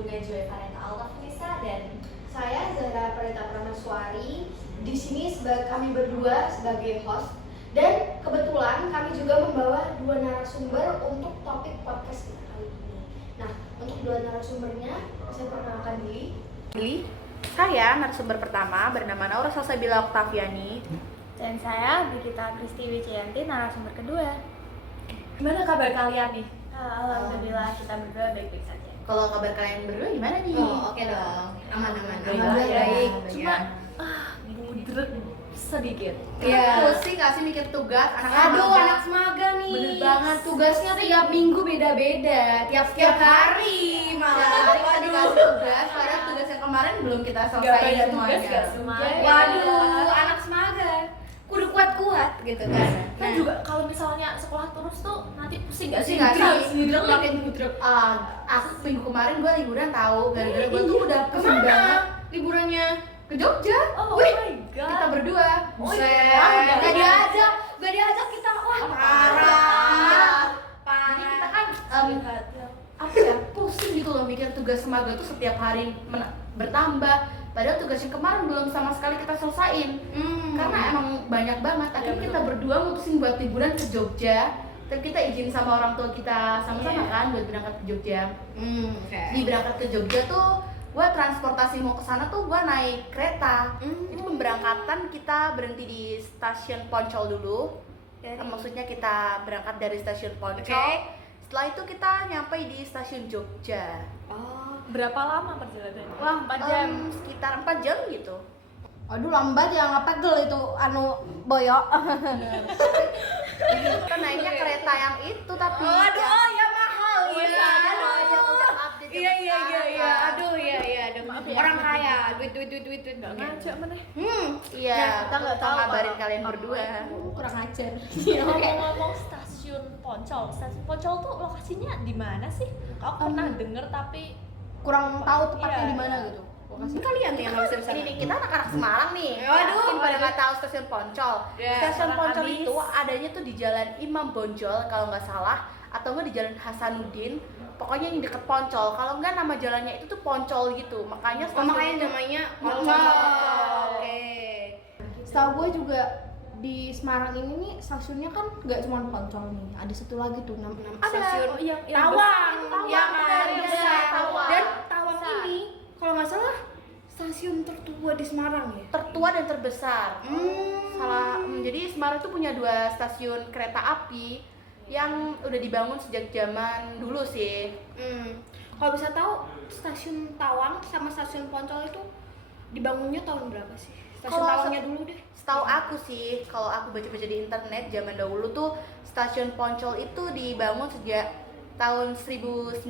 Bunda Joy Farenta Altafnisa dan saya Zahra Pradita Pramaswari. Di sini kami berdua sebagai host dan kebetulan kami juga membawa dua narasumber untuk topik podcast kita kali ini. Nah, untuk dua narasumbernya saya perkenalkan diri. Saya narasumber pertama bernama Naura Salsabila Oktaviani. Dan saya Brigita Kristi Wijayanti, narasumber kedua. gimana kabar kalian nih? Alhamdulillah kita berdua baik-baik saja. Kalau kabar kalian berdua gimana nih? Oke dong, aman-aman. Baik. Cuma budrek sedikit. Iya. Pusing gak sih mikir tugas Anak semaga nih. Bener banget. Tugasnya tiap minggu beda-beda, tiap hari malah. Kita dikasih tugas, padahal tugas yang kemarin belum kita selesai semuanya. Waduh, anak semaga. Kudu kuat-kuat gitu kan. Kan juga kalau misalnya sekolah terus tuh nanti pusing gak sih? Pusing gak sih? Budrek Makin budrek. Aku minggu kemarin gue liburan tahu, gara-gara gue tuh udah pusing banget. Liburannya Ke Jogja. Oh Wih, my god. kita berdua. Gak diajak kita. Wah, parah. Jadi kita kan apa ya, pusing gitu loh mikir tugas semaga tuh setiap hari bertambah. Padahal tugas yang kemarin belum sama sekali kita selesain. Karena emang banyak banget. Akhirnya kita berdua mutusin buat liburan ke Jogja. Tapi kita izin sama orang tua kita sama-sama kan buat berangkat ke Jogja. Di berangkat ke Jogja tuh gue transportasi mau ke sana tuh gue naik kereta. Jadi pemberangkatan kita berhenti di stasiun Poncol dulu. Maksudnya kita berangkat dari stasiun Poncol. Setelah itu kita nyampe di stasiun Jogja. Berapa lama perjalanannya? Wah, 4 jam, sekitar 4 jam gitu. Aduh lambat ya, ngapegel itu boyok. Kita naiknya kereta yang itu tapi ya mahal. Iya. Iya. Aduh, Maaf ya. orang kaya, duit. Nggak ngajak mana? Iya, kita nggak tahu ngabarin kalian berdua. Kurang ajar. Ngomong-ngomong stasiun Poncol tuh lokasinya di mana sih? Aku pernah denger tapi Kurang tahu tepatnya Iya, di mana iya. gitu. Kalian nih yang harus bisa Ini nih, kita anak-anak Semarang nih. Waduh. Mungkin pada nggak tahu stasiun Poncol. Stasiun Semarang Poncol abis. itu adanya tuh di Jalan Imam Bonjol kalau nggak salah, atau nggak di Jalan Hasanuddin. Pokoknya yang deket Poncol. Kalau nggak nama jalannya itu tuh Poncol gitu. Makanya makanya itu- namanya Poncol. Oke. Setahu gue juga di Semarang ini nih stasiunnya kan nggak cuma Poncol nih, ada satu lagi tuh Stasiun yang Tawang, ya kan? Tawang. Dan Tawang ini kalau nggak salah stasiun tertua di Semarang ya. tertua dan terbesar. Jadi Semarang itu punya 2 stasiun kereta api yang udah dibangun sejak zaman dulu sih. Kalau bisa tahu stasiun Tawang sama stasiun Poncol itu dibangunnya tahun berapa sih? Stasiun Kalau Tawangnya dulu deh. Setahu aku sih, kalau aku baca-baca di internet zaman dahulu tuh stasiun Poncol itu dibangun sejak tahun 1914.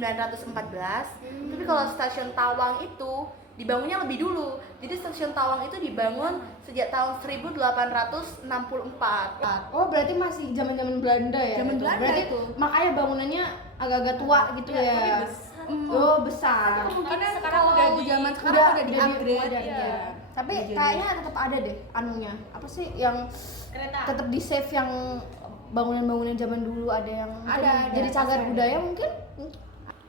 Tapi kalau stasiun Tawang itu dibangunnya lebih dulu. Jadi stasiun Tawang itu dibangun sejak tahun 1864. Oh berarti masih zaman Belanda ya? Zaman itu? Belanda Berarti itu. makanya bangunannya agak-agak tua gitu ya? tapi besar. Oh besar. Mungkin sekarang udah di zaman sekarang udah di-upgrade. modern, Iya. ya. Tapi kayaknya tetap ada deh anunya. Apa sih yang kereta. tetap di save yang bangunan-bangunan zaman dulu ada yang Ada, jadi cagar pasti ada. budaya mungkin?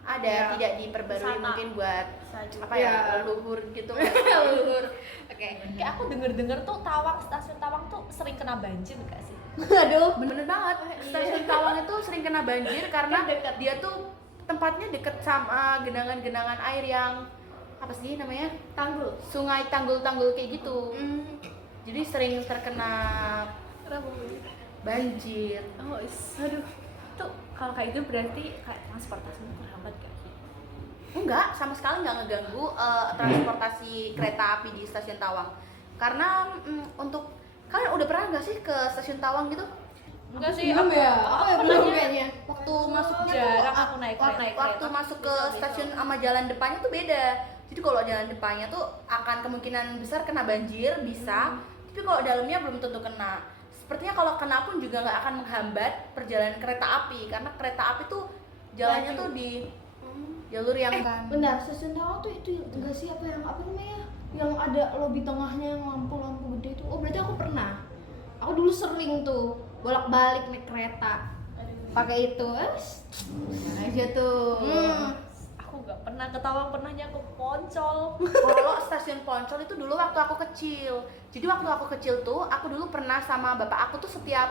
Ada tidak diperbarui Wisata. mungkin buat Saja. apa ya, Ya. leluhur gitu. Luhur. Oke. Kayak aku denger tuh stasiun Tawang tuh sering kena banjir gak sih? Aduh. Bener banget. Stasiun Tawang itu sering kena banjir karena dia tuh tempatnya deket sama genangan-genangan air yang apa sih namanya? Tanggul. Sungai, tanggul-tanggul kayak gitu. Jadi sering terkena banjir. Aduh. Tuh kalau kayak itu berarti kayak transportasinya terhambat gak sih? Enggak, sama sekali nggak ngeganggu transportasi kereta api di stasiun Tawang. Karena untuk kalian udah pernah nggak sih ke stasiun Tawang gitu? Enggak sih, Belum ya? Aku ya belum kayaknya. Waktu masuknya jarang tuh aku naik waktu kereta. masuk ke stasiun sama jalan depannya tuh beda. Jadi kalau jalan depannya tuh akan kemungkinan besar kena banjir, bisa. Tapi kalau dalamnya belum tentu kena. Sepertinya kalau kena pun juga nggak akan menghambat perjalanan kereta api, karena kereta api tuh jalannya tuh di jalur yang Benar, stasiun Tawang tuh itu enggak sih apa namanya? Yang ada lobi tengahnya yang lampu-lampu gede itu. Oh, berarti aku pernah. Aku dulu sering tuh bolak-balik naik kereta. Pakai itu. aja tuh. Aku nggak pernah ke Tawang, pernahnya ke Poncol. Kalau stasiun Poncol itu dulu waktu aku kecil. Jadi waktu aku kecil tuh, aku dulu pernah sama bapak aku tuh setiap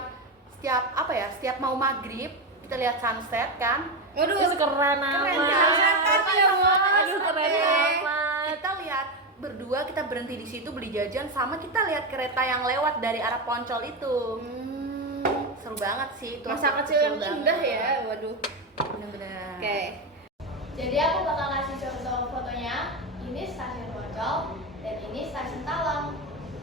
setiap mau maghrib kita lihat sunset kan. Waduh, Itu keren amat. Keren kan? Aduh, keren amat. Kita lihat berdua, kita berhenti di situ beli jajan, sama kita lihat kereta yang lewat dari arah Poncol itu. Seru banget sih itu. Masa waktu kecil yang banget. indah ya, waduh. Bener-bener. Oke. Jadi aku bakal kasih contoh fotonya. Ini stasiun Poncol dan ini stasiun Tawang.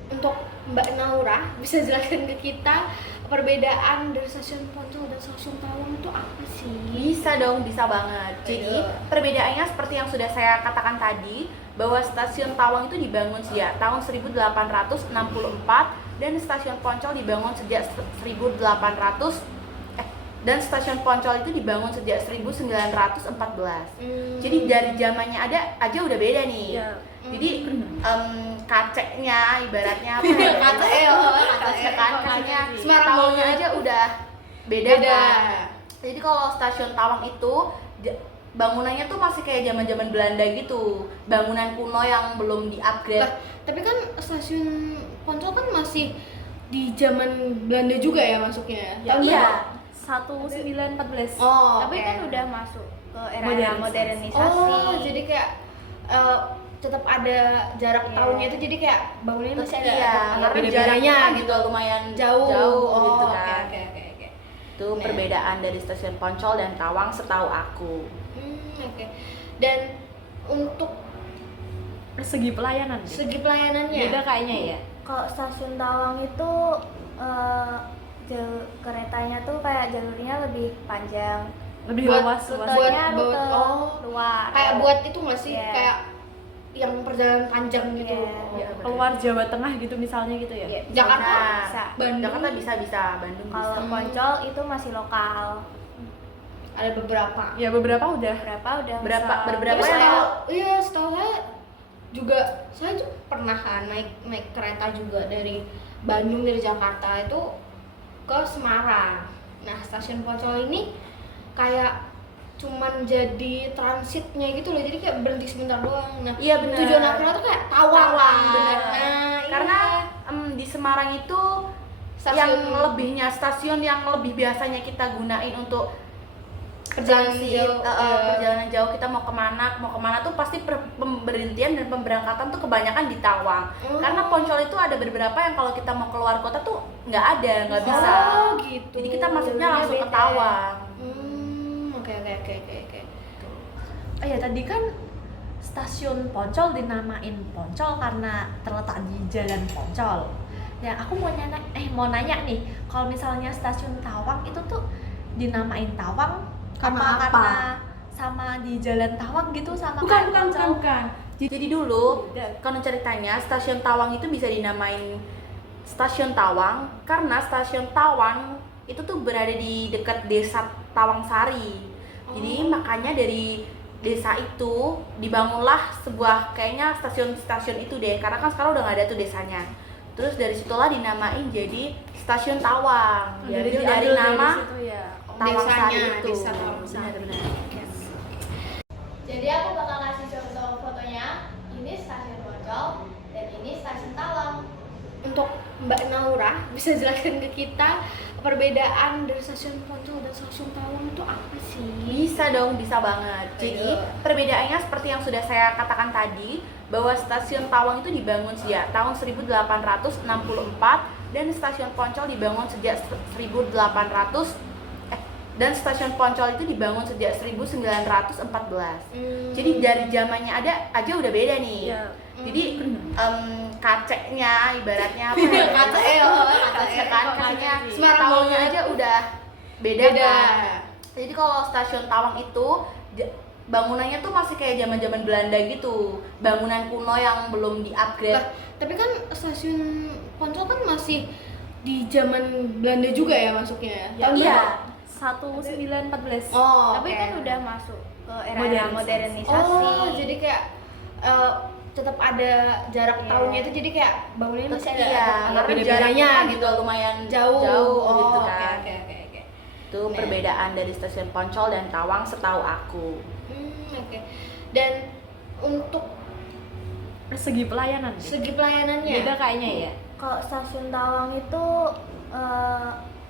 Untuk Mbak Naura bisa jelaskan ke kita perbedaan dari stasiun Poncol dan stasiun Tawang itu apa sih? Bisa dong, bisa banget. Jadi Ayo. perbedaannya seperti yang sudah saya katakan tadi, bahwa stasiun Tawang itu dibangun sejak tahun 1864 dan stasiun Poncol dibangun sejak 1914. Jadi dari zamannya aja udah beda nih. Iya. Jadi kaceknya ibaratnya apa ya? Kaca kan, kacanya Semarang tahunnya banget. aja udah beda. Kan? Jadi kalau stasiun Tawang itu bangunannya tuh masih kayak zaman-zaman Belanda gitu, bangunan kuno yang belum di-upgrade. Lah, tapi kan stasiun Poncol kan masih di zaman Belanda juga ya masuknya. Ya, Tahun iya. berapa? 1914. Oh, Tapi oke. kan udah masuk ke era Modernisasi. modernisasi. Oh, jadi kayak tetap ada jarak Iya. tahunnya itu, jadi kayak bangunannya masih ada Iya, karena beda-bedanya jaraknya kan gitu. juga lumayan Jauh. Oh, gitu oke, kan. oke. Itu Nah. perbedaan dari stasiun Poncol dan Tawang setahu aku. Oke. Dan untuk Segi pelayanan. gitu. segi pelayanannya Beda kayaknya ya. Kalau stasiun Tawang itu keretanya tuh kayak jalurnya lebih panjang. Lebih Buat luas. Rutenya buat- rute oh. luar. kayak buat itu nggak sih, Iya. kayak yang perjalanan panjang gitu. Iya. Ya, keluar Jawa Tengah gitu misalnya gitu ya. Iya, Jakarta bisa. Bandung Jakarta bisa, Bandung Kalau bisa. Poncol itu masih lokal. ada beberapa. Ya beberapa udah. Beberapa Tapi yang setahu saya tuh pernah kan naik kereta juga dari Bandung, dari Jakarta itu ke Semarang. Nah, stasiun Poncol ini kayak cuman jadi transitnya gitu loh, jadi kayak berhenti sebentar doang. Nah, Iya, bener. tujuan akhirnya tuh kayak Tawang kan. bener. Nah, Karena iya. di Semarang itu stasiun yang lebih biasanya kita gunain untuk Perjalanan transit, jauh, perjalanan jauh, kita mau kemana tuh pasti pemberhentian dan pemberangkatan tuh kebanyakan di Tawang. Oh. Karena Poncol itu ada beberapa yang kalau kita mau keluar kota tuh nggak bisa. Oh, gitu. Jadi kita masuknya Jalurnya langsung ke beda. Tawang. Oke. Oh ya, tadi kan stasiun Poncol dinamain Poncol karena terletak di Jalan Poncol. Nah, aku mau nanya nih, kalau misalnya stasiun Tawang itu tuh dinamain Tawang Karena apa? karena sama di Jalan Tawang gitu, sama kayak Poncol? Jadi dulu Beda. kalau ceritanya stasiun Tawang itu bisa dinamain stasiun Tawang karena stasiun Tawang itu tuh berada di dekat desa Tawangsari. Jadi makanya dari desa itu dibangunlah sebuah kayaknya stasiun itu deh, karena kan sekarang udah nggak ada tuh desanya. Terus dari situlah dinamain jadi stasiun Tawang. Jadi dari nama situ ya. Tawangsari Desanya, itu. desa Tawangsari. Benar-benar. Jadi aku bakal kasih contoh fotonya. Ini stasiun Poncol dan ini stasiun Tawang. Untuk Mbak Naura bisa jelaskan ke kita perbedaan dari stasiun Poncol dan stasiun Tawang itu apa sih? Bisa dong, bisa banget. Jadi Ayo. perbedaannya seperti yang sudah saya katakan tadi, bahwa stasiun Tawang itu dibangun sejak tahun 1864 dan stasiun Poncol dibangun sejak 1914. Jadi dari zamannya aja udah beda nih. Iya. Jadi kaceknya ibaratnya apa ya? Kaca kan, kacanya Semarang tahunnya banget. aja udah beda. Kan? Jadi kalau stasiun Tawang itu bangunannya tuh masih kayak zaman-zaman Belanda gitu, bangunan kuno yang belum di-upgrade. Lah, tapi kan stasiun Poncol kan masih di zaman Belanda juga ya masuknya. Ya, Tahun iya. berapa? 1914. Oh, Tapi oke. kan udah masuk ke era Modernisasi. modernisasi. Oh, jadi kayak tetap ada jarak Iya. tahunnya itu, jadi kayak bangunannya masih ada Iya, karena beda-bedanya jaraknya kan gitu. juga lumayan Jauh. gitu Oh, kan. Oke. Itu perbedaan dari stasiun Poncol dan Tawang setahu aku. Oke. Dan untuk Segi pelayanan. segi pelayanannya Beda kayaknya ya. Kalau stasiun Tawang itu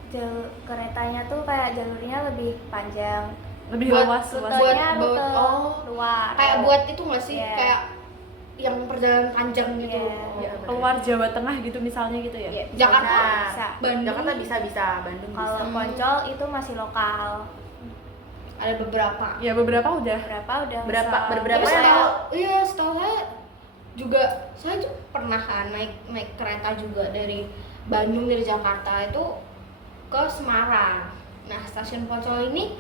jalur keretanya tuh kayak jalurnya lebih panjang. Lebih Buat- luas. Rutenya buat- rute oh. luar. kayak buat itu nggak sih, Iya. kayak yang perjalanan panjang gitu. Iya. Iya, Keluar Jawa Tengah gitu misalnya gitu ya. Iya, Jakarta, bisa. Bandung Jakarta bisa, Bandung bisa. Kalau Poncol itu masih lokal. ada beberapa. Ya beberapa udah. Berapa udah Berapa- bisa- beberapa Tapi yang setahu, iya setahu saya tuh pernah kan naik kereta juga dari Bandung, dari Jakarta itu ke Semarang. Nah stasiun Poncol ini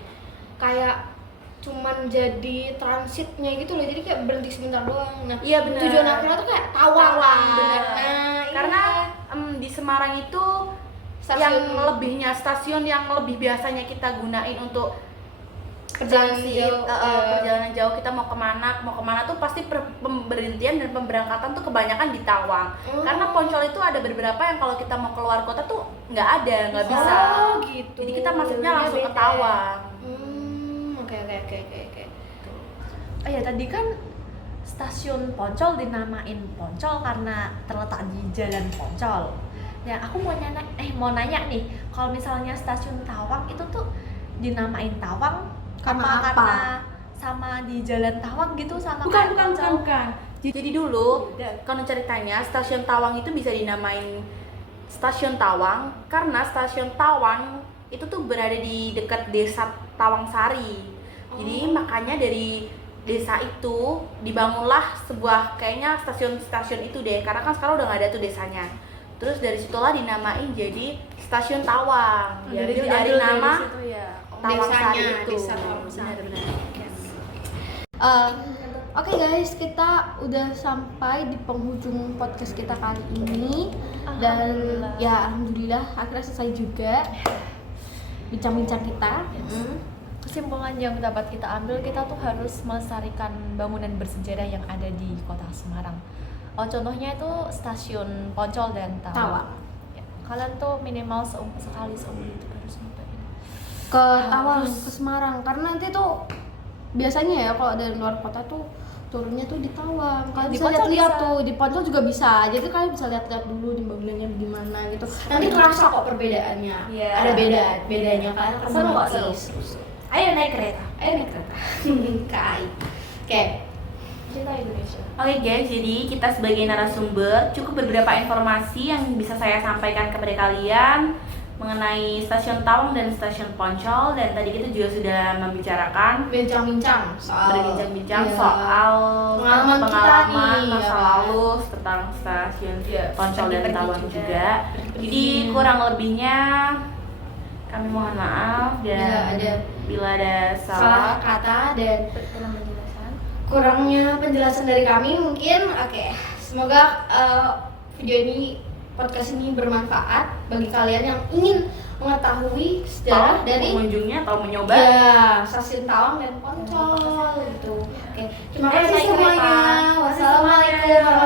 kayak cuman jadi transitnya gitu loh, jadi kayak berhenti sebentar doang. Nah Iya, benar. tujuan akhirnya tuh kayak Tawang kan. bener. Nah Karena iya. di Semarang itu Stasiun- yang lebihnya stasiun yang lebih biasanya kita gunain untuk perjalanan transit, jauh, perjalanan jauh kita mau kemana tuh pasti pemberhentian dan pemberangkatan tuh kebanyakan di Tawang. Oh. Karena Poncol itu ada beberapa yang kalau kita mau keluar kota tuh nggak bisa. Oh gitu. Jadi kita masuknya Jalurnya langsung ke beda. Tawang. Oke. Oh ya tadi kan stasiun Poncol dinamain Poncol karena terletak di Jalan Poncol. Ya aku mau nanya nih, kalau misalnya stasiun Tawang itu tuh dinamain Tawang Karena apa? karena sama di Jalan Tawang gitu sama kayak Poncol? bukan. Jadi dulu Beda. kalau ceritanya stasiun Tawang itu bisa dinamain stasiun Tawang karena stasiun Tawang itu tuh berada di dekat desa Tawangsari. Jadi makanya dari desa itu dibangunlah sebuah kayaknya stasiun itu deh, karena kan sekarang udah nggak ada tuh desanya. Terus dari situlah dinamain jadi stasiun Tawang. Jadi dari nama situ ya. Tawangsari Desanya, itu. desa Tawangsari. Benar-benar. Oke guys, kita udah sampai di penghujung podcast kita kali ini. Dan ya alhamdulillah akhirnya selesai juga bincang-bincang kita. Kesimpulan yang dapat kita ambil, kita tuh harus melestarikan bangunan bersejarah yang ada di kota Semarang. Contohnya itu stasiun Poncol dan Tawang. Tawang. Ya, kalian tuh minimal sekali seumur hidup harus nyobain. Ke Tawang, ke Semarang, karena nanti tuh biasanya ya kalau dari luar kota tuh turunnya tuh di Tawang. Kalian Di bisa Poncol lihat-lihat bisa. tuh, di Poncol juga bisa. Jadi kalian bisa lihat-lihat dulu di bangunannya gimana gitu. Nanti terasa kok perbedaannya. Iya. Ada bedanya kalian akan Seru kok, notice. Ayo naik kereta. Ayo naik kereta. Kai. Oke. Cerita Indonesia. Oke guys, jadi kita sebagai narasumber cukup beberapa informasi yang bisa saya sampaikan kepada kalian mengenai stasiun Tawang dan stasiun Poncol, dan tadi kita juga sudah membicarakan Bincang-bincang soal berbincang-bincang iya. soal Pengalaman kita nih, masa ya kan? lalu tentang stasiun Iya, Poncol dan pergi-pergi Tawang juga. juga. Jadi kurang lebihnya kami mohon maaf dan bila ada salah kata dan Dalam penjelasan. kurangnya penjelasan dari kami mungkin. Oke, semoga video ini, podcast ini bermanfaat bagi kalian yang ingin mengetahui sejarah dari pengunjungnya atau mencoba. ya stasiun Tawang dan Poncol gitu. Oke, terima kasih Naik kereta. semuanya. Wassalamualaikum